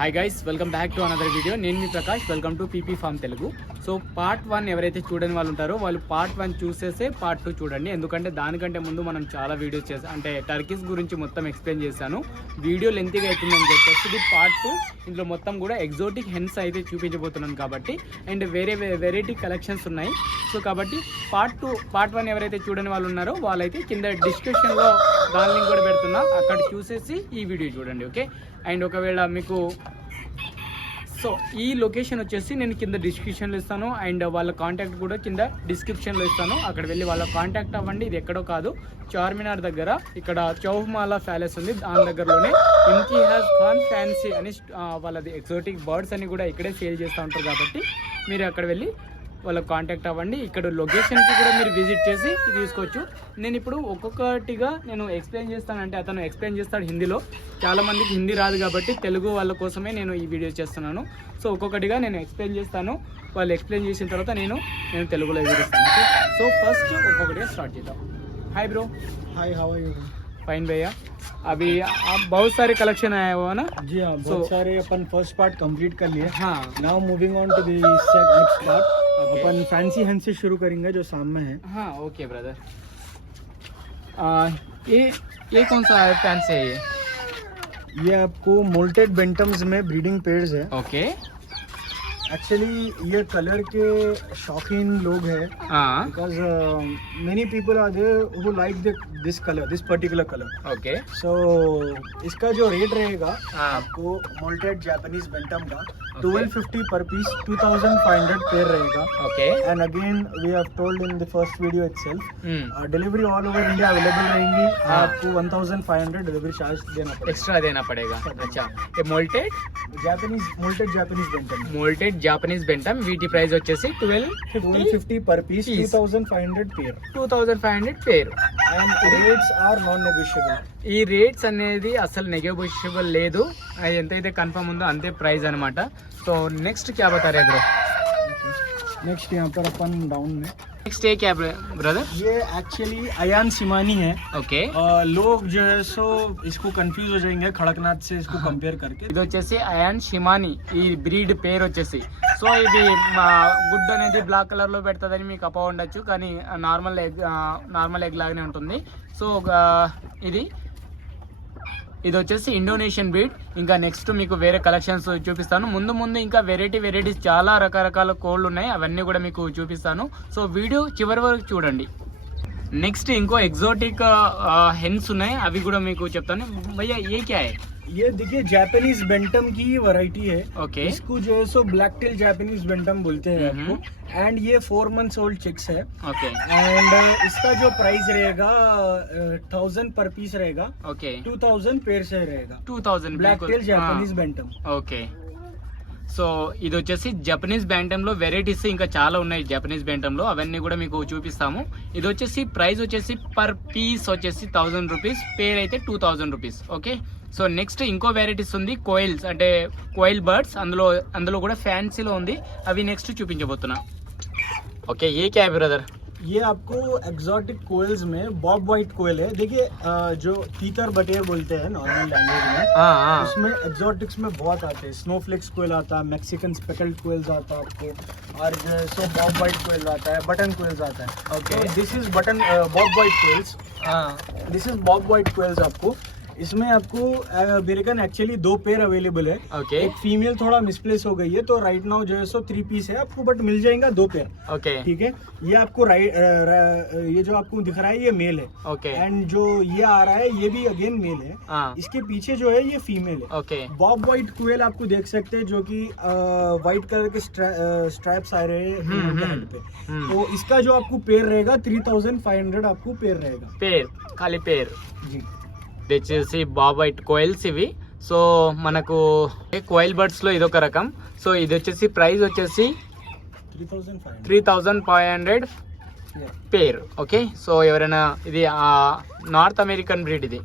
Hi guys, welcome back to another video. నేను మీ Prakash. Welcome to PP farm Telugu. So part 1 ఎవరైతే చూడని వాళ్ళు ఉంటారో వాళ్ళు పార్ట్ 1 చూసేసే పార్ట్ 2 చూడండి. ఎందుకంటే దానికంటే ముందు మనం చాలా వీడియోస్ చేసాం, అంటే టర్కీస్ గురించి మొత్తం ఎక్స్ప్లెయిన్ చేశాను. వీడియో లెంతీగా అవుతుందని చెప్పేసి ఇది పార్ట్ 2. ఇందులో మొత్తం కూడా ఎగ్జోటిక్ హెన్స్ అయితే చూపించబోతున్నాను కాబట్టి, అండ్ వేరే వెరైటీ కలెక్షన్స్ ఉన్నాయి. సో కాబట్టి పార్ట్ 1 ఎవరైతే చూడని వాళ్ళు ఉన్నారో వాళ్ళైతే కింద డిస్క్రిప్షన్లో దాని లింక్ కూడా పెడుతున్నా, అక్కడ చూసేసి ఈ వీడియో చూడండి. ఓకే, అండ్ ఒకవేళ మీకు సో ఈ లొకేషన్ వచ్చేసి నేను కింద డిస్క్రిప్షన్లో ఇస్తాను, అండ్ వాళ్ళ కాంటాక్ట్ కూడా కింద డిస్క్రిప్షన్లో ఇస్తాను. అక్కడ వెళ్ళి వాళ్ళ కాంటాక్ట్ అవ్వండి. ఇది ఎక్కడో కాదు, చార్మినార్ దగ్గర, ఇక్కడ చౌహమాలా ప్యాలెస్ ఉంది, దాని దగ్గరలోనే ఇమ్తియాజ్ ఖాన్ ఫ్యాన్సీ అని వాళ్ళది ఎగ్జోటిక్ బర్డ్స్ అని కూడా ఇక్కడే సేల్ చేస్తూ ఉంటారు. కాబట్టి మీరు అక్కడ వెళ్ళి వాళ్ళకి కాంటాక్ట్ అవ్వండి. ఇక్కడ లొకేషన్కి కూడా మీరు విజిట్ చేసి తీసుకోవచ్చు. నేను ఇప్పుడు ఒక్కొక్కటిగా నేను ఎక్స్ప్లెయిన్ చేస్తాను, అంటే అతను ఎక్స్ప్లెయిన్ చేస్తాడు హిందీలో. చాలామందికి హిందీ రాదు కాబట్టి తెలుగు వాళ్ళ కోసమే నేను ఈ వీడియో చేస్తున్నాను. సో ఒక్కొక్కటిగా నేను ఎక్స్ప్లెయిన్ చేస్తాను. వాళ్ళు ఎక్స్ప్లెయిన్ చేసిన తర్వాత నేను తెలుగులో వివరిస్తాను. సో ఫస్ట్ ఒక్కొక్కటిగా స్టార్ట్ చేద్దాం. Hi bro. Hi, how are you? Fine भैया. अभी आप बहुत सारे कलेक्शन आया हुआ ना? जी हाँ, बहुत सारे अपन फर्स्ट पार्ट कंप्लीट कर लिए. हाँ, now moving on to the next part. Okay. अपन फैंसी हंस से शुरू करेंगे जो सामने है. हाँ ओके ब्रदर. ये कौन सा फैन से है? ये आपको मोल्टेड बेंटम्स में ब्रीडिंग पेयर्स है. ओके. एक्चुअली ये कलर के शौकीन लोग हैं, हाँ because many people are there who like this colour, this particular colour. Okay. So इसका जो रेट रहेगा हाँ आपको मोल्टेड जापानीज बेंटम का 1250 पर पीस, 2500 पेयर रहेगा. Okay. And again we have told in the first video itself, delivery all over India available रहेंगी. हाँ. आपको 1500 डिलीवरी चार्ज देना पड़ेगा. एक्स्ट्रा देना पड़ेगा. अच्छा, ये मोल्टेड जापानीज बेंटम జాపనీస్ బెంటమ్, వీటి ప్రైస్ వచ్చేసి 1250 per piece, 2500 pair. 2500 పేరు. And rates are non negotiable. ఈ రేట్స్ అనేది అసలు నెగోషియబుల్ లేదు, అది ఎంతైతే కన్ఫర్మ్ ఉందో అంతే ప్రైస్ అనమాట. సో నెక్స్ట్ క్యా బతా రే బ్రో? नेक्स्ट यहाँ पर अपन डाउन में నెక్స్ట్ ఏ క్యా బ్రదర్? ये एक्चुअली अयान सिमानी है. ఓకే. लोग जो है सो इसको कंफ्यूज हो जाएंगे खड़कनाथ से इसको कंपेयर करके. ఇది వచ్చేసి అయాన్ షిమాని, ఈ బ్రీడ్ పేరు వచ్చేసి. సో ఇది మా గుడ్ అనేది బ్లాక్ కలర్ లో పెడుతుందని మీకు అపో ఉండొచ్చు, కానీ నార్మల్ ఎగ్ లాగానే ఉంటుంది. సో ఇది వచ్చేసి ఇండోనేషియన్ బ్రీడ్. ఇంకా నెక్స్ట్ మీకు వేరే కలెక్షన్స్ చూపిస్తాను. ముందు ఇంకా వెరైటీస్ చాలా రకరకాల కోళ్ళు ఉన్నాయి, అవన్నీ కూడా మీకు చూపిస్తాను. సో వీడియో చివరి వరకు చూడండి. నెక్స్ట్ ఇంకో ఎగ్జోటిక్ హెన్స్ ఉన్నాయి, అవి కూడా మీకు చెప్తాను. భయ్యా ఏ క్యా హై? ये देखिए जापानीज बेंटम की वैरायटी है. ओके. इसको जो है so black tell Japanese bantam बोलते हैं आपको. एंड ये 4 months ओल्ड चिक्स है. ఓకే. एंड इसका जो प्राइस रहेगा 1000 पर पीस रहेगा. ఓకే. 2000 पेयर से रहेगा. 2000 black tell Japanese bantam. Okay. So ఇది వచ్చేసి జపనీస్ బ్యాంటమ్ లో వెరైటీస్ ఇంకా చాలా ఉన్నాయి. జపనీస్ బ్యాంటమ్ లో అవన్నీ కూడా మీకు చూపిస్తాము. ఇది వచ్చేసి ప్రైస్ వచ్చేసి పర్ పీస్ వచ్చేసి 1000 రూపీస్, పేర్ అయితే 2000 రూపీస్. ఓకే. సో నెక్స్ట్ ఇంకో వెరైటీస్ ఉంది, కోయిల్స్ అంటే కోయిల్ బర్డ్స్, అందులో కూడా ఫ్యాన్సీలో ఉంది, అవి నెక్స్ట్ చూపించబోతున్నా. ఓకే. ఏ క్యా బ్రదర్? ये आपको एक्सोटिक कोयल्स में बॉब व्हाइट कोयल है. देखिए जो तीतर बटेर बोलते हैं नॉर्मल लैंग्वेज में, उसमें एक्सोटिक्स में बहुत आते हैं. स्नोफ्लेक्स कोयल आता है, मैक्सिकन स्पेकल्ड कोयल्स आता है आपको, और सो बॉब व्हाइट कोयल आता है, बटन कोयल्स आता है. Okay. This is button Bob white coils. This is Bob white coils. आपको इसमें आपको अमेरिकन एक्चुअली 2 पेयर अवेलेबल है. ओके. एक फीमेल थोड़ा मिसप्लेस हो गई है, तो राइट नाउ जो है सो 3 पीस है आपको, बट मिल जाएगा 2 पेयर. ఓకే. ठीक है. ये आपको ये जो आपको दिख रहा है ये मेल है. ఓకే. एंड जो ये आ रहा है ये भी अगेन मेल है. इसके पीछे जो है ये फीमेल है. ఓకే. बॉब व्हाइट कोयल आपको देख सकते हैं, जो कि व्हाइट कलर के स्ट्रैप्स आ रहे हैं हेड पे. तो इसका जो आपको पेयर रहेगा 3500 आपको पेयर रहेगा. పేర్, ఖాళీ పేర్. जी. ఇది వచ్చేసి బాబ్ వైట్ కోయిల్స్ ఇవి. సో మనకు కోయిల్ బర్డ్స్ లో ఇదొక రకం. సో ఇది వచ్చేసి ప్రైస్ వచ్చేసి 3500 Yeah. పేర్. ఓకే. సో ఎవరైనా ఇది నార్త్ అమెరికన్ బ్రీడ్ ఇది.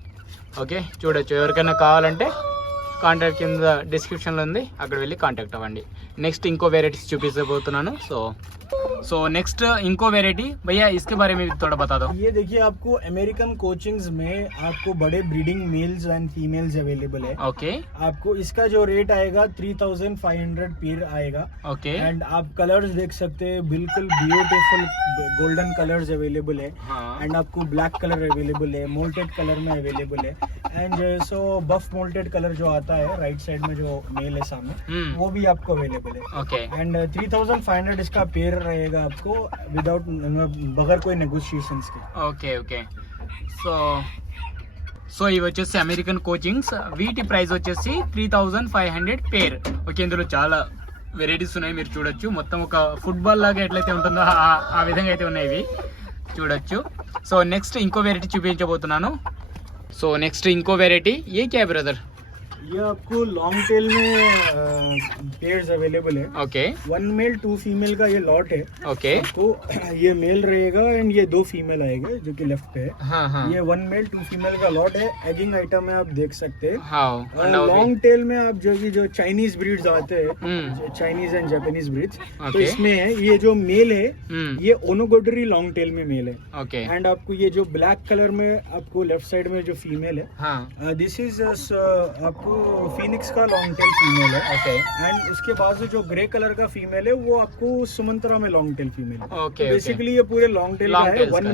ఓకే, చూడొచ్చు. ఎవరికైనా కావాలంటే కాంటాక్ట్ కింద డిస్క్రిప్షన్లో ఉంది, అక్కడ వెళ్ళి కాంటాక్ట్ అవ్వండి. నెక్స్ట్ ఇంకో వెరైటీస్ చూపించబోతున్నాను. సో नेक्स्ट इनको वेराइटी भैया इसके बारे में भी थोड़ा बता दो. ये देखिए आपको अमेरिकन कोचिंग्स में आपको बड़े breeding mails and females available है. ओके. आपको इसका जो रेट आएगा 3500 पेयर आएगा. ओके. एंड आप कलर्स देख सकते हैं, बिल्कुल ब्यूटीफुल गोल्डन कलर्स अवेलेबल है. एंड आपको ब्लैक कलर अवेलेबल है, मोल्टेड कलर में अवेलेबल है. And so buff mottled colour जो आता है राइट साइड में जो मेल है सामने, वो भी आपको अवेलेबल है. ओके. एंड 3500 इसका पेयर रहेगा आपको विदाउट बगैर कोई नेगोशिएशंस के. Okay okay. సో ఇవి వచ్చేసి అమెరికన్ కోచింగ్స్, వీటి ప్రైస్ వచ్చేసి 3500 పేర్. ఓకే, ఇందులో చాలా వెరైటీస్ ఉన్నాయి, మీరు చూడొచ్చు. మొత్తం ఒక ఫుట్బాల్ లాగా ఎట్లయితే ఉంటుందో ఆ విధంగా అయితే ఉన్నాయి ఇవి, చూడొచ్చు. సో నెక్స్ట్ ఇంకో వెరైటీ చూపించబోతున్నాను. సో నెక్స్ట్ ఇంకో వెరైటీ ఏ క్యా బ్రదర్? ये आपको लॉन्ग टेल में पेयर्स अवेलेबल है. ओके. 1 मेल 2 फीमेल का ये लॉट है. ओके. तो ये मेल रहेगा एंड ये 2 फीमेल आएंगे जो कि लेफ्ट पे है. हाँ हाँ. ये 1 मेल 2 फीमेल का लॉट है. एगिंग आइटम में आप देख सकते हैं. हाँ. लॉन्ग टेल में आप जो चाइनीज ब्रीड्स आते हैं, चाइनीज एंड जापानीज ब्रीड्स, तो इसमें है ये जो मेल है ये ओनोगोडरी लॉन्ग टेल में मेल है. ओके. एंड आपको ये जो ब्लैक कलर में आपको लेफ्ट साइड में जो फीमेल है, हाँ, दिस इज आपको फिनिक्स का लॉन्ग टेल फीमेल है. ओके. एंड उसके बाद जो ग्रे कलर का फीमेल है वो आपको सुमंत्रा में लॉन्ग टेल फीमेल है. ओके. बेसिकली ये पूरे लॉन्ग टेल का है. 1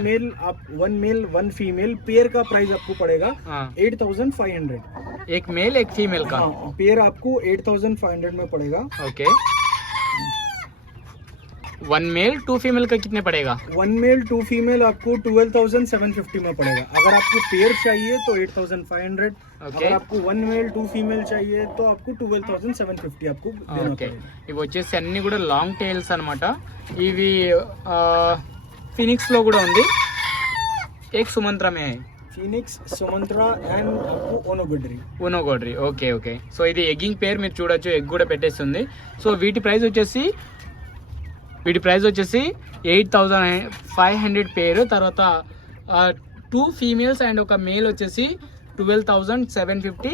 मेल 1 फीमेल पेयर का प्राइस आपको पड़ेगा 8500. एक मेल एक फीमेल का पेयर आपको 8500 में पड़ेगा. ओके. 1 मेल 2 फीमेल का कितने पड़ेगा? 1 मेल 2 फीमेल आपको 12750 में पड़ेगा. अगर आपको पेयर चाहिए तो 8500. ओके. अगर आपको 1 मेल 2 फीमेल चाहिए तो आपको 12750 आपको देना ఓకే. पड़ेगा. ఇవి వచ్చేసి అన్ని కూడా లాంగ్ టైల్స్ అన్నమాట. ఇవి ఫినిక్స్ లో కూడా ఉంది, ఏక్ సుమంత్రా మే హై. ఫీనిక్స్, సుమంత్రా అండ్ आपको Onagadori. Onagadori. Okay okay. So ఇది ఎగ్గింగ్ పేర్, మీరు చూడొచ్చు, ఎగ్ కూడా పెట్టేస్తుంది. సో వీటి ప్రైస్ వచ్చేసి 8500 పేరు. తర్వాత 2 ఫీమేల్స్ అండ్ ఒక మేల్ వచ్చేసి 12750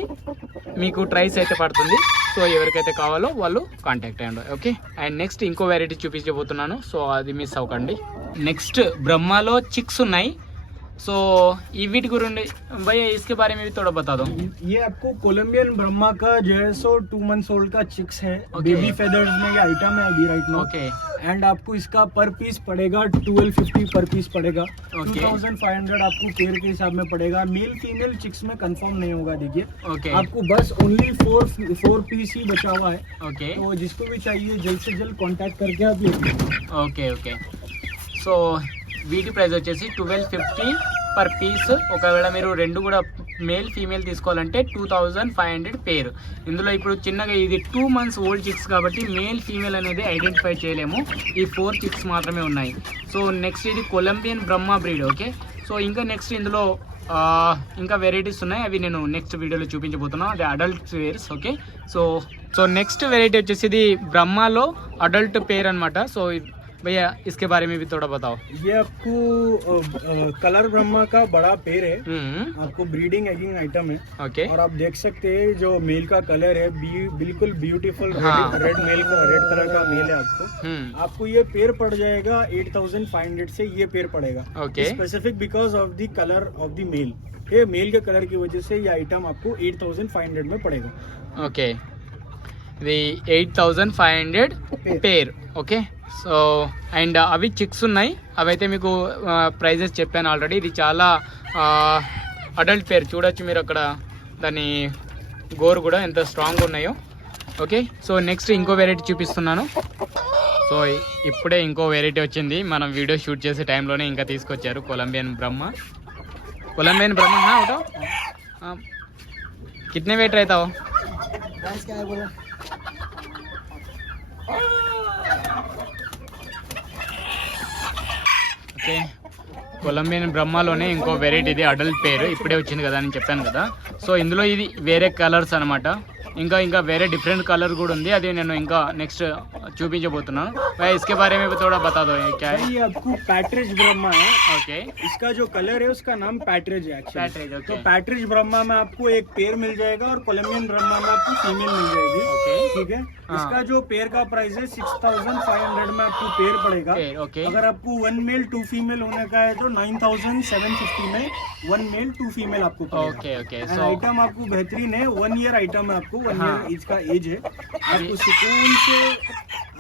మీకు ప్రైస్ అయితే పడుతుంది. సో ఎవరికైతే కావాలో వాళ్ళు కాంటాక్ట్ అయ్యండి. ఓకే. అండ్ నెక్స్ట్ ఇంకో వెరైటీ చూపించబోతున్నాను, సో అది మిస్ అవ్వకండి. నెక్స్ట్ బ్రహ్మాలో చిక్స్ ఉన్నాయి. సో ఈ వీటి గురించి भैया इसके बारे में भी थोड़ा बता दो. ये आपको कोलंबियन ब्रह्मा का जो है सो 2 months ओल्ड का चिक्स है. Okay. बेबी फेदर्स में ये आइटम है अभी राइट नाउ. ओके. एंड आपको इसका पर पीस पड़ेगा 1250 पर पीस पड़ेगा. Okay. 2500 आपको पेयर के हिसाब में पड़ेगा. मेल फीमेल चिक्स में कंफर्म नहीं होगा. देखिए ओके. आपको बस ओनली 4 पीस ही बचा हुआ है. ओके. तो जिसको भी चाहिए जल्द से जल्द कांटेक्ट करके आप ले लीजिए. Okay okay. సో వీటి ప్రైస్ వచ్చేసి 1250 పర్ పీస్. ఒకవేళ మీరు రెండు కూడా మేల్ ఫీమేల్ తీసుకోవాలంటే 2500 పేరు. ఇందులో ఇప్పుడు చిన్నగా ఇది 2 months ఓల్డ్ చిక్స్ కాబట్టి మేల్ ఫీమేల్ అనేది ఐడెంటిఫై చేయలేము. ఈ 4 చిక్స్ మాత్రమే ఉన్నాయి. సో నెక్స్ట్ ఇది Colombian Brahma breed. Okay. So ఇంకా నెక్స్ట్ ఇందులో ఇంకా వెరైటీస్ ఉన్నాయి, అవి నేను నెక్స్ట్ వీడియోలో చూపించబోతున్నాను. అది adult pairs. Okay. So next variety వచ్చేసి ఇది బ్రహ్మాలో అడల్ట్ పేర్ అనమాట. సో भैया इसके बारे में भी थोड़ा बताओ. ये आपको कलर ब्रह्मा का बड़ा पेड़ है. आपको ब्रीडिंग एगिंग आइटम है. ओके. और आप देख सकते हैं जो मेल का कलर है बिल्कुल ब्यूटीफुल हाँ. रेड कलर का मेल है. आपको ये पेड़ पड़ जाएगा 8500 से ये पेड़ पड़ेगा. Okay. Specific because of the colour of the male. ये मेल के कलर की वजह से ये आइटम आपको 8500 में पड़ेगा. ఓకే. ఇది 8500 పేర్. ఓకే. సో అండ్ అవి చిక్స్ ఉన్నాయి, అవైతే మీకు ప్రైజెస్ చెప్పాను ఆల్రెడీ. ఇది చాలా అడల్ట్ పేర్, చూడొచ్చు మీరు అక్కడ దాని గోరు కూడా ఎంత స్ట్రాంగ్ ఉన్నాయో. ఓకే. సో నెక్స్ట్ ఇంకో వెరైటీ చూపిస్తున్నాను. సో ఇప్పుడే ఇంకో వెరైటీ వచ్చింది, మనం వీడియో షూట్ చేసే టైంలోనే ఇంకా తీసుకొచ్చారు. కొలంబియన్ బ్రహ్మ हाँ उठाओ. कितने वेट रहता हो? ఓకే. కొలంబియన్ బ్రహ్మాలోనే ఇంకో వెరైటీ, ఇది అడల్ట్ పేరు, ఇప్పుడే వచ్చింది కదా అని చెప్పాను కదా. సో ఇందులో ఇది వేరే కలర్స్ అనమాట. ఇంకా వేరే డిఫరెంట్ కలర్ కూడా ఉంది, అది నేను ఇంకా నెక్స్ట్ చూపించబోతున్నాను भाई इसके बारे में भी थोड़ा बता दो ये क्या है ये आपको पैट्रिज ब्रह्मा है। ओके इसका जो कलर है उसका नाम पैट्रिज है actually। पैट्रिज तो ओके पैट्रिज ब्रह्मा में आपको एक पेयर मिल जाएगा और कोलंबियन ब्रह्मा में आपको फीमेल मिल जाएगी। ओके ठीक है। हाँ। इसका जो पेयर का प्राइस है 6,500 में आपको पेयर पड़ेगा। ओके अगर आपको 1 मेल 2 फीमेल होने का है तो 9,750 में 1 मेल 2 फीमेल आपको पड़ेगा। Okay okay and so item आपको बेहतरीन है, 1 ईयर आइटम है आपको, 1 हाँ। ईयर इसका एज है।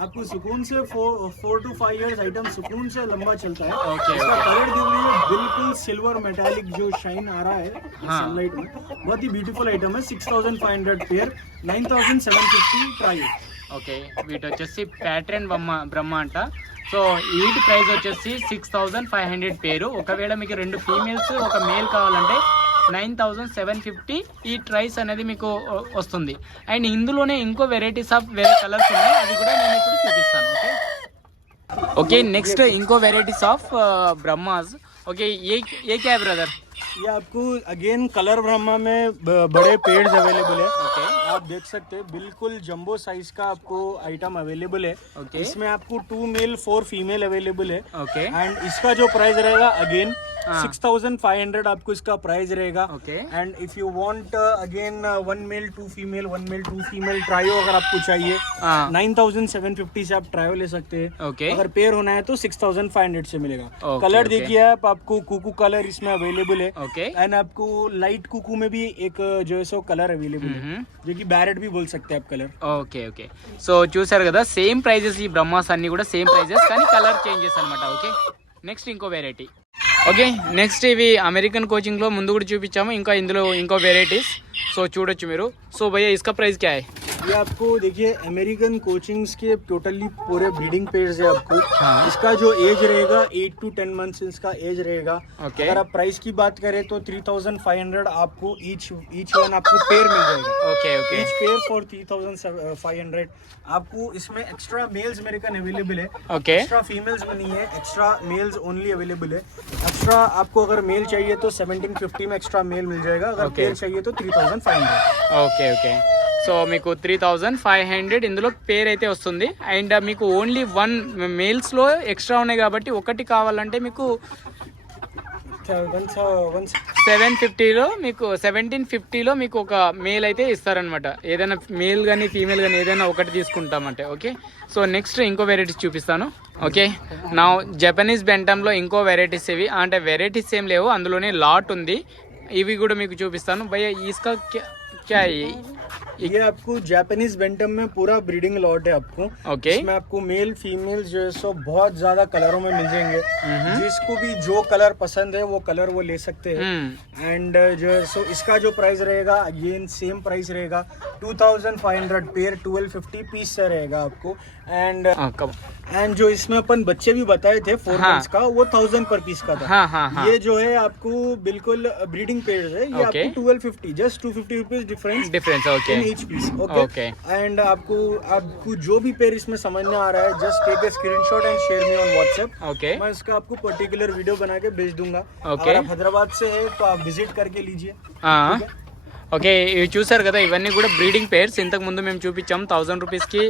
आपको सुकून से 4 to 5 इयर्स आइटम सुकून से लंबा चलता है। ओके, इसका ओके। कलर देख लीजिए, बिल्कुल सिल्वर मेटालिक जो शाइन आ रहा है हाँ। सनलाइट में, बहुत ही ब्यूटीफुल आइटम है। 6,500 पेयर, 9,750 ट्राई। ఓకే వీటి వచ్చేసి ప్యాటర్న్ బ్రహ్మ అంట. సో వీటి ప్రైస్ వచ్చేసి 6,500 పేరు. ఒకవేళ మీకు 2 ఫీమేల్స్ ఒక మేల్ కావాలంటే 9,750 ఈ ట్రైస్ అనేది మీకు వస్తుంది. అండ్ ఇందులోనే ఇంకో వెరైటీస్ ఆఫ్ వేరే కలర్స్ ఉన్నాయి, అది కూడా నేను ఇప్పుడు చూపిస్తాను. ఓకే ఓకే నెక్స్ట్ ఇంకో వెరైటీస్ ఆఫ్ బ్రహ్మాస్. ఓకే ఏ క్యా బ్రదర్? ये आपको अगेन कलर ब्रह्मा में बड़े पेड्स अवेलेबल है। ओके आप देख सकते हैं बिल्कुल जंबो साइज का आपको आइटम अवेलेबल है। ओके इसमें आपको 2 मेल 4 फीमेल अवेलेबल है। ओके एंड इसका जो प्राइस रहेगा अगेन हाँ। 6,500 आपको इसका प्राइस रहेगा। Okay and if you want again 1 male 2 female 1 male 2 female trio अगर आपको चाहिए हाँ 9,750 से आप ट्रायो ले सकते हैं। ओके अगर पेयर होना है तो 6,500 से मिलेगा। Okay, colour okay. देखिए आप, आपको कुकू कलर इसमें अवेलेबल है। ओके एंड आपको लाइट कुकू में भी एक जो है सो कलर अवेलेबल है, जो कि बैरेट भी बोल सकते हैं आप कलर। ఓకే ఓకే సో చూసారు కదా, సేమ్ ప్రైజెస్ ఈ బ్రహ్మాస్ అన్ని కూడా సేమ్ ప్రైజెస్, కానీ కలర్ చేంజెస్ అనమాట. ఓకే నెక్స్ట్ ఇంకో వెరైటీ. ఓకే నెక్స్ట్ ఇవి అమెరికన్ కోచింగ్లో ముందు కూడా చూపించాము, ఇంకా ఇందులో ఇంకో వెరైటీస్. సో చూడొచ్చు మీరు. సో భయ్యా ఇస్కా ప్రైస్ క్యా హై? ये आपको देखिए अमेरिकन कोचिंग्स के टोटली पूरे ब्रीडिंग पेयर्स है आपको। हाँ। इसका जो एज रहेगा 8 to 10 मंथ्स इसका एज रहेगा। ओके। अगर आप प्राइस की बात करें तो 3,500 आपको ईच वन आपको पेयर मिल जाएगा। Okay okay each pair for 3,500। आपको इसमें एक्स्ट्रा मेल्स अमेरिकन अवेलेबल है, ఓకే एक्स्ट्रा फीमेल्स में नहीं है, एक्स्ट्रा मेल्स ओनली अवेलेबल है। एक्स्ट्रा आपको अगर मेल चाहिए तो 1750 में एक्स्ट्रा मेल मिल जाएगा। अगर ओके। पेयर चाहिए तो 3,500। ఓకే ఓకే సో మీకు 3,500 ఇందులో పేర్ అయితే వస్తుంది. అండ్ మీకు ఓన్లీ 1 మేల్స్లో ఎక్స్ట్రా ఉన్నాయి కాబట్టి ఒకటి కావాలంటే మీకు 750లో మీకు 1750లో మీకు ఒక మేల్ అయితే ఇస్తారనమాట. ఏదైనా మేల్ కానీ ఫీమేల్ కానీ ఏదైనా ఒకటి తీసుకుంటామంటే. ఓకే సో నెక్స్ట్ ఇంకో వెరైటీస్ చూపిస్తాను. ఓకే నా జపనీస్ బెంటంలో ఇంకో వెరైటీస్ ఇవి, అంటే వెరైటీస్ ఏం లేవు, అందులోనే లాట్ ఉంది. ఇవి కూడా మీకు చూపిస్తాను. భయ్యా इसका क्या है? ये आपको जापानीज बेंटम में पूरा ब्रीडिंग लॉट है आपको। ओके इसमें आपको मेल फीमेल जो है सो बहुत ज्यादा कलरों में मिल जाएंगे। जिसको भी जो कलर पसंद है वो कलर वो ले सकते हैं। एंड जो है सो इसका जो प्राइस रहेगा अगेन सेम प्राइस रहेगा 2,500 पेयर, 1250 पीस से रहेगा आपको। एंड जो इसमें अपन बच्चे भी बताए थे 4 हाँ। मंथ्स का, वो 1,000 पर पीस का था। हाँ हाँ हाँ ये जो है आपको बिल्कुल ब्रीडिंग पेयर्स है, ये ओके। आपको 1250, just 250 rupees difference difference. Okay in each piece. Okay okay and आपको जो भी पेयर इसमें समझ में आ रहा है just take a screenshot and share me on WhatsApp. Okay मैं इसका आपको पर्टिकुलर वीडियो बना के भेज दूंगा। ओके। अगर आप हैदराबाद से है तो आप विजिट करके लीजिए। ఓకే ఇవి చూసారు కదా, ఇవన్నీ కూడా బ్రీడింగ్ పేర్స్. ఇంతకు ముందు మేము చూపించాం 1,000 రూపీస్కి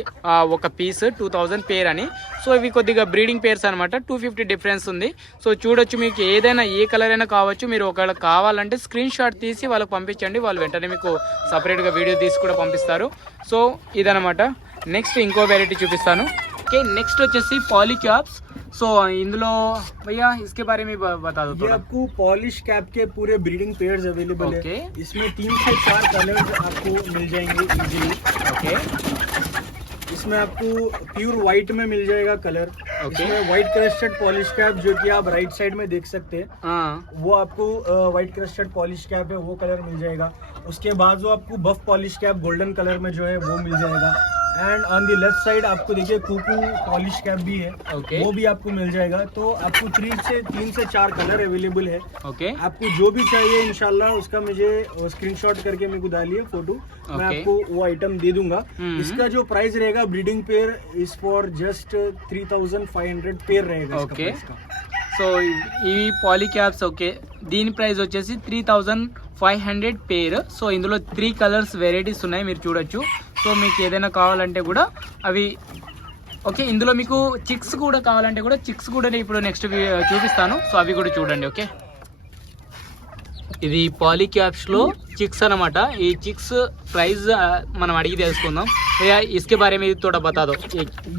ఒక పీస్ 2,000 పేర్ అని. సో ఇవి కొద్దిగా బ్రీడింగ్ పేర్స్ అనమాట. 250 డిఫరెన్స్ ఉంది. సో చూడొచ్చు, మీకు ఏదైనా ఏ కలర్ అయినా కావచ్చు. మీరు ఒకవేళ కావాలంటే స్క్రీన్ షాట్ తీసి వాళ్ళకి పంపించండి, వాళ్ళు వెంటనే మీకు సపరేట్గా వీడియో తీసి కూడా పంపిస్తారు. సో ఇదనమాట. నెక్స్ట్ ఇంకో వెరైటీ చూపిస్తాను. ఓకే నెక్స్ట్ వచ్చేసి పాలీక్యాప్స్. సో ఇందులో भैया इसके बारे में बता दो ये थोड़ा. आपको पॉलिश कैप के पूरे ब्रीडिंग पेयर्स अवेलेबल ओके। है। इसमें 3 से 4 कलर्स आपको मिल जाएंगे इजीली। ओके इसमें आपको प्योर व्हाइट में मिल जाएगा कलर। ओके। इसमें व्हाइट क्रेस्टेड पॉलिश कैप जो कि आप राइट साइड में देख सकते हैं, वो आपको व्हाइट क्रेस्टेड पॉलिश कैप है, वो कलर मिल जाएगा। उसके बाद जो आपको बफ पॉलिश कैप गोल्डन कलर में जो है वो मिल जाएगा। And on the left side आपको देखिए कुकू पॉलिश कैप भी है, ओके वो भी आपको मिल जाएगा। तो आपको 3 से 4 कलर अवेलेबल है। ओके आपको जो भी चाहिए इंशाल्लाह उसका मुझे स्क्रीनशॉट करके मेरे को डालिए फोटो, मैं ओके। आपको वो आइटम दे दूंगा। इसका जो प्राइस रहेगा breeding pair is for just 3,500 pair रहेगा इसका ओके। price का। సో ఈ పాలీక్యాప్స్ ఓకే దీని ప్రైస్ వచ్చేసి 3,500 పేర్. సో ఇందులో 3 కలర్స్ వెరైటీస్ ఉన్నాయి, మీరు చూడొచ్చు. సో మీకు ఏదైనా కావాలంటే కూడా అవి ఓకే, ఇందులో మీకు చిక్స్ కూడా కావాలంటే కూడా చిక్స్ కూడా నేను ఇప్పుడు నెక్స్ట్ చూపిస్తాను, సో అవి కూడా చూడండి. ఓకే, ఇది పాలీక్యాప్స్ లో चिक्स अनమాట. ఈ चिक्स प्राइस మనం అడిగి తెలుసుకుందాం. भैया इसके बारे में थोड़ा बता दो.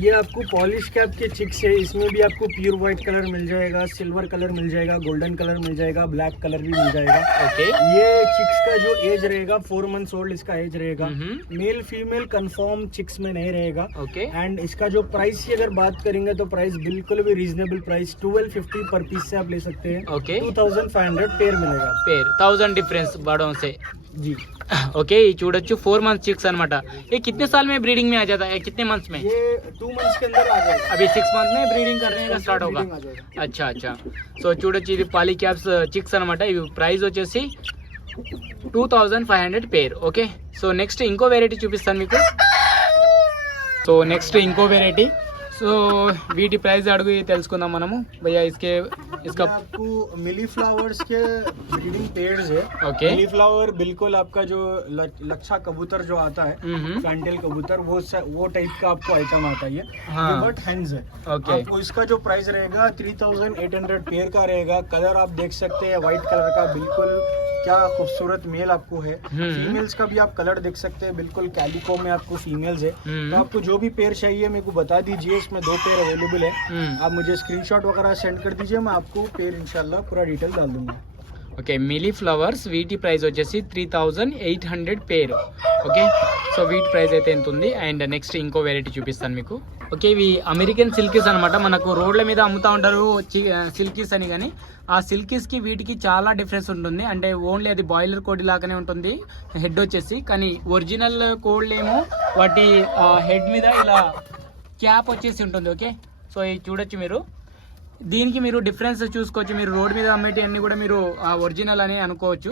ये आपको पॉलिश कैप के चिक्स है, इसमें भी आपको प्योर व्हाइट कलर मिल जाएगा, सिल्वर कलर मिल जाएगा, गोल्डन कलर मिल जाएगा, ब्लैक कलर भी मिल जाएगा. ओके, ये चिक्स का जो एज रहेगा 4 मंथ्स ओल्ड इसका एज रहेगा. मेल फीमेल कंफर्म चिक्स में नहीं रहेगा. ओके, एंड इसका जो प्राइस की अगर बात करेंगे तो प्राइस बिल्कुल भी रीजनेबल प्राइस 1250 पर पीस से आप ले सकते हैं. ओके, 2500 पेयर मिलेगा. पेयर 1000 डिफरेंस बड़ों से जी. ओके, ये చూడొచ్చు 4 मंथ चिक्स अनమాట. ये कितने साल में ब्रीडिंग में आ जाता है, कितने मंथ्स में? ये 2 मंथ्स के अंदर आ जाएगा. अभी 6 मंथ में ब्रीडिंग करने का स्टार्ट होगा. अच्छा अच्छा, సో చూడొచ్చు ఇది పాలీక్యాప్స్ చిక్స్ అన్నమాట. ఇవి ప్రైస్ వచ్చేసి 2500 పేర్. ఓకే, సో నెక్స్ట్ ఇంకో వెరైటీ చూపిస్తాను మీకు. సో నెక్స్ట్ ఇంకో వెరైటీ, సో వీటి ప్రైస్ అడుగు తెలుసుకుందాం మనము. భయ్యా इसका आपको मिली फ्लावर्स के ब्रीडिंग पेयर्स है. ओके, मिली फ्लावर बिल्कुल आपका जो लच्छा कबूतर जो आता है, फैंटेल कबूतर, वो टाइप का आपको आइटम आता है. हाँ, बट हैंड्स है. ओके, आपको इसका जो प्राइस रहेगा 3800 पेयर का रहेगा. कलर आप देख सकते हैं व्हाइट कलर का, बिल्कुल क्या खूबसूरत मेल आपको है. फीमेल्स का भी आप कलर देख सकते हैं, बिल्कुल कैलिको में आपको फीमेल्स है. तो आपको जो भी पेयर चाहिए मेरे को बता दीजिए, इसमें 2 पेयर अवेलेबल है. आप मुझे स्क्रीनशॉट वगैरह सेंड कर दीजिए, मैं आपको पेयर इंशाल्लाह पूरा डिटेल डाल दूंगा. ఓకే, మిలీ ఫ్లవర్స్ వీటి ప్రైస్ వచ్చేసి 3800 పేర్. ఓకే, సో వీటి ప్రైస్ అయితే ఎంత ఉంది. అండ్ నెక్స్ట్ ఇంకో వెరైటీ చూపిస్తాను మీకు. ఓకే, ఇవి అమెరికన్ సిల్కీస్ అనమాట. మనకు రోడ్ల మీద అమ్ముతూ ఉంటారు సిల్కీస్ అని, కానీ ఆ సిల్కీస్కి వీటికి చాలా డిఫరెన్స్ ఉంటుంది. అంటే ఓన్లీ అది బాయిలర్ కోడి లాగానే ఉంటుంది హెడ్ వచ్చేసి, కానీ ఒరిజినల్ కోళ్ళేమో వాటి హెడ్ మీద ఇలా క్యాప్ వచ్చేసి ఉంటుంది. ఓకే, సో ఇది చూడొచ్చు మీరు. దీనికి మీరు డిఫరెన్స్ చూసుకోవచ్చు. మీరు రోడ్ మీద అమ్మేటి అన్ని కూడా మీరు ఒరిజినల్ అని అనుకోవచ్చు.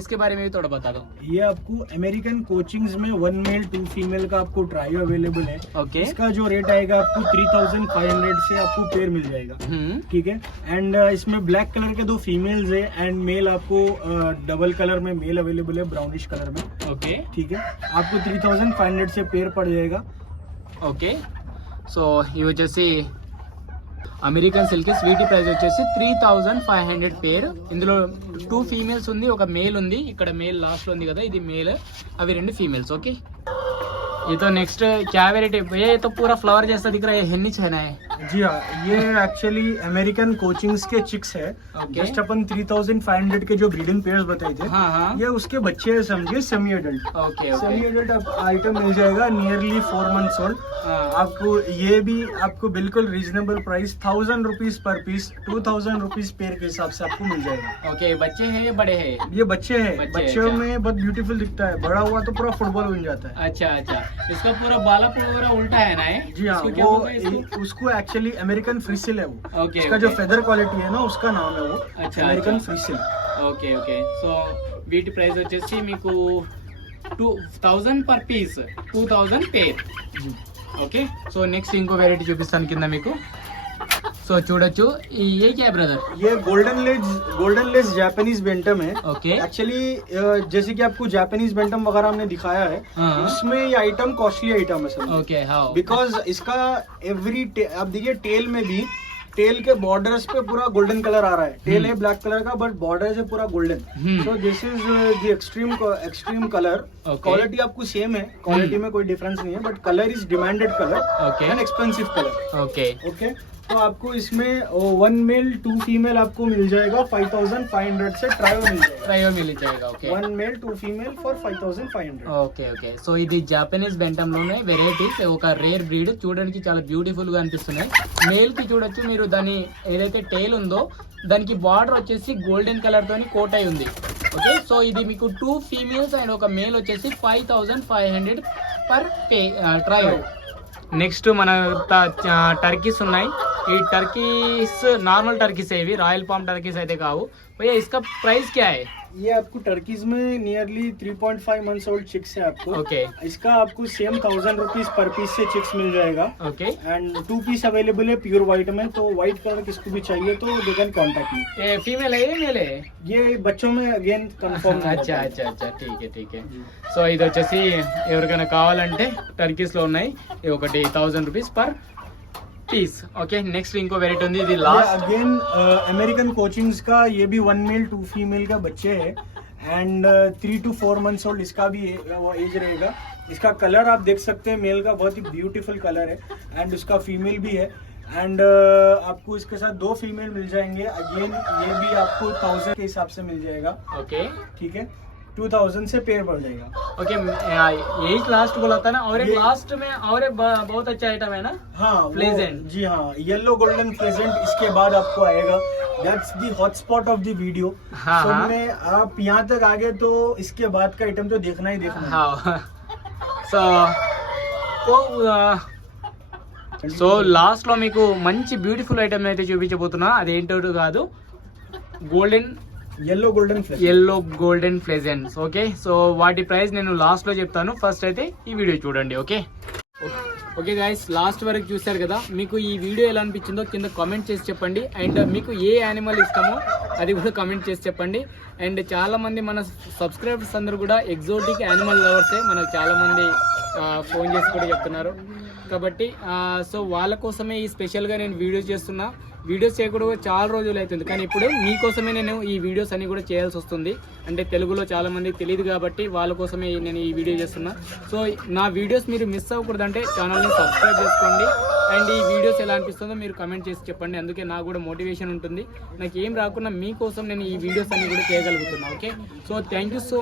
इसके बारे में भी थोड़ा बता दो. ये आपको अमेरिकन कोचिंग्स में 1 मेल 2 फीमेल का आपको ट्रायो अवेलेबल है. ओके, इसका जो रेट आएगा आपको 3500 से आपको पेयर मिल जाएगा. ठीक है. एंड इसमें ब्लैक कलर के 2 फीमेल्स है एंड मेल आपको डबल कलर में मेल अवेलेबल है, ब्राउनिश कलर में. ओके, ठीक है. आपको 3500 से पेयर पड़ जाएगा. ఓకే, సో ఇవి వచ్చేసి అమెరికన్ సిల్కీస్. వీటి ప్రైస్ వచ్చేసి 3500 పేర్. ఇందులో 2 ఫీమేల్స్ ఉంది, ఒక మేల్ ఉంది. ఇక్కడ మేల్ లాస్ట్ లో ఉంది కదా, ఇది మేల్, అవి 2 ఫీమేల్స్. ఓకే, ये तो नेक्स्ट क्या वेराइटी भैया? ये तो पूरा फ्लावर जैसा दिख रहा है, हेनी छना है. जी हाँ, ये एक्चुअली अमेरिकन कोचिंग्स के चिक्स है. जस्ट अपन 3500 के जो ब्रीडिंग पेयर्स बताए थे, हाँ हाँ, ये उसके बच्चे हैं, समझिए semi adult. Okay, semi adult item मिल जाएगा, नियरली 4 मंथ्स ओल्ड. आपको ये भी आपको बिल्कुल reasonable price 1000 rupees per piece, 2000 rupees pair के हिसाब से आपको मिल जाएगा. ओके, बच्चे हैं बड़े हैं? ये बच्चे हैं. बच्चों में बहुत ब्यूटीफुल दिखता है, बड़ा हुआ तो पूरा फुटबॉल बन जाता है. अच्छा अच्छा, इसका पूरा बाला पूरा उल्टा है ना? जी हाँ, वो उसको एक्चुअली अमेरिकन फ्रिसिल है वो. ओके, इसका जो फेदर क्वालिटी है ना, उसका नाम है वो. अच्छा, अमेरिकन फ्रिसिल. ఓకే ఓకే, సో వీటి ప్రైస్ వచ్చేసి మీకు 2000 పర్ పీస్, 2000 పేర్. ఓకే, సో నెక్స్ట్ ఇంకో వెరైటీ చూపిస్తాను కింద మీకు. సో చూడొచ్చు, ये क्या है ब्रदर? ये गोल्डन लेस जापानीज बेंटम है. ओके, एक्चुअली जैसे कि आपको जापानीज बेंटम वगैरह हमने दिखाया है, उसमें ये आइटम कॉस्टली आइटम है सर. ओके, हाँ, बिकॉज इसका आप देखिए टेल में भी, टेल के बॉर्डर्स पे पूरा गोल्डन कलर आ रहा है. टेल है ब्लैक कलर का, बट बॉर्डर है पूरा golden. So this is the extreme colour. Quality आपको सेम है, क्वालिटी में कोई डिफरेंस नहीं है, but colour is demanded colour and expensive colour. Okay okay, तो आपको इसमें 1 मेल 2 फीमेल आपको मिल जाएगा 5500 से ट्रायो मिल जाएगा. ట్రయో మిల్ जाएगा. Okay, 1 male 2 female for 5500. Okay okay, so ఇది జాపనీస్ బెంటమ్ లోనే వెరైటీస్, ఒక రేర్ బ్రీడ్. చూడడానికి చాలా బ్యూటిఫుల్ గా అనిపిస్తున్నాయి. మేల్ కి చూడొచ్చు మీరు, దాని ఏదైతే టైల్ ఉందో దానికి బార్డర్ వచ్చేసి గోల్డెన్ కలర్ తోని కోట్ అయి ఉంది. ఓకే, సో ఇది మీకు 2 ఫీమేల్స్ అండ్ ఒక మేల్ వచ్చేసి 5500 పర్ ట్రయో. నెక్స్ట్ మన టర్కీస్ ఉన్నాయి. ఈ టర్కీస్ నార్మల్ టర్కీస్ है, रॉयल फार्म टर्कीस అయితే కావు. भैया इसका प्राइस क्या है? ये आपको टर्कीज में नियरली 3.5 मंथ्स ओल्ड चिक्स है आपको. ओके, इसका आपको सेम 1000 रुपीज पर पीस से चिक्स मिल जाएगा. ओके, एंड 2 पीस अवेलेबल है प्योर व्हाइट में. तो व्हाइट कलर किसको भी चाहिए तो दे कैन कांटेक्ट मी. ये फीमेल है ये मेल है? ये बच्चों में अगेन कंफर्म. अच्छा अच्छा अच्छा, ठीक है. సో ఇది వచ్చేసి ఎవరికైనా కావాలంటే టర్కీస్ లో ఉన్నాయి. ఇది ఒకటి 1000 rupees per piece okay next इंको वेराइटी ఉంది ఇది లాస్ట్ अगेन अमेरिकन कोचिंग्स का ये भी 1 मेल 2 फीमेल का बच्चे है एंड 3 to 4 मंथ्स ओल्ड इसका भी वो एज रहेगा. इसका कलर आप देख सकते हैं, मेल का बहुत ही ब्यूटीफुल कलर है एंड उसका फीमेल भी है. एंड आपको इसके साथ 2 फीमेल मिल जाएंगे. अगेन ये भी आपको 1000 के हिसाब से मिल जाएगा. ओके ठीक है, 2000 से पेयर बढ़ जाएगा. ओके यही लास्ट बोला था ना. और एक लास्ट में और एक बहुत अच्छा आइटम है ना. हाँ Pleasant. जी हाँ, येलो गोल्डन प्लेजेंट इसके बाद आपको आएगा. That's the hotspot of the video. हाँ, सो हाँ. में आप यहाँ तक आ गए तो इसके बाद का आइटम तो देखना ही देखना है. సో సో లాస్ట్ లో మీకు మంచి బ్యూటిఫుల్ ఐటమ్ అయితే చూపించబోతున్నా. అదేంటో కాదు, గోల్డెన్ येलो गोल्डन फ्लेज. Yellow golden pheasants. Okay so వాటి ప్రైస్ నేను లాస్ట్ లో చెప్తాను. ఫస్ట్ అయితే ఈ వీడియో చూడండి. ఓకే ఓకే గైస్, లాస్ట్ వరకు చూశారు కదా. మీకు ఈ వీడియో ఎలా అనిపించిందో కింద కామెంట్ చేసి చెప్పండి. అండ్ మీకు ఏ యానిమల్ ఇష్టమో అది కూడా కామెంట్ చేసి చెప్పండి. అండ్ చాలా మంది మన సబ్స్క్రైబర్స్ అందరూ కూడా ఎగ్జోటిక్ యానిమల్ లవర్సే. మనకు చాలా మంది ఫోన్ చేసి కూడా చెప్తున్నారు కాబట్టి సో వాళ్ళ కోసమే ఈ స్పెషల్గా నేను వీడియోస్ చేస్తున్నా. వీడియోస్ చేయకూడదు చాలా రోజులు అవుతుంది, కానీ ఇప్పుడు మీకోసమే నేను ఈ వీడియోస్ అన్ని కూడా చేయాల్సి వస్తుంది. అంటే తెలుగులో చాలా మందికి తెలియదు కాబట్టి వాళ్ళ కోసమే నేను ఈ వీడియో చేస్తున్నా. సో నా వీడియోస్ మీరు మిస్ అవ్వకూడదంటే ఛానల్ని సబ్స్క్రైబ్ చేసుకోండి. అండ్ ఈ వీడియోస్ ఎలా అనిపిస్తుందో మీరు కమెంట్ చేసి చెప్పండి. అందుకే నాకు కూడా మోటివేషన్ ఉంటుంది. నాకు ఏం రాకున్నా మీకోసం నేను ఈ వీడియోస్ అన్ని కూడా చేయగలుగుతున్నా. Okay so thank you so